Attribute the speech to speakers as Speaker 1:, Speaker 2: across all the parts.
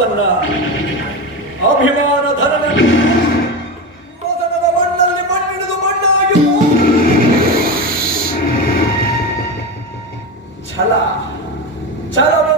Speaker 1: ಅಪ್ಪನ್ನ ಅಭಿಮಾನ ಧನವನ್ನು ಮದನದ ಮಣ್ಣಲ್ಲಿ ಛಲ ಛಲವನ್ನು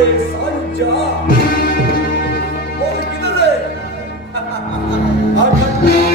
Speaker 1: ಕಿದರೆ ಸಾಯುಜ್ಯ. ಹೋಗಿ ಕಿದರೆ.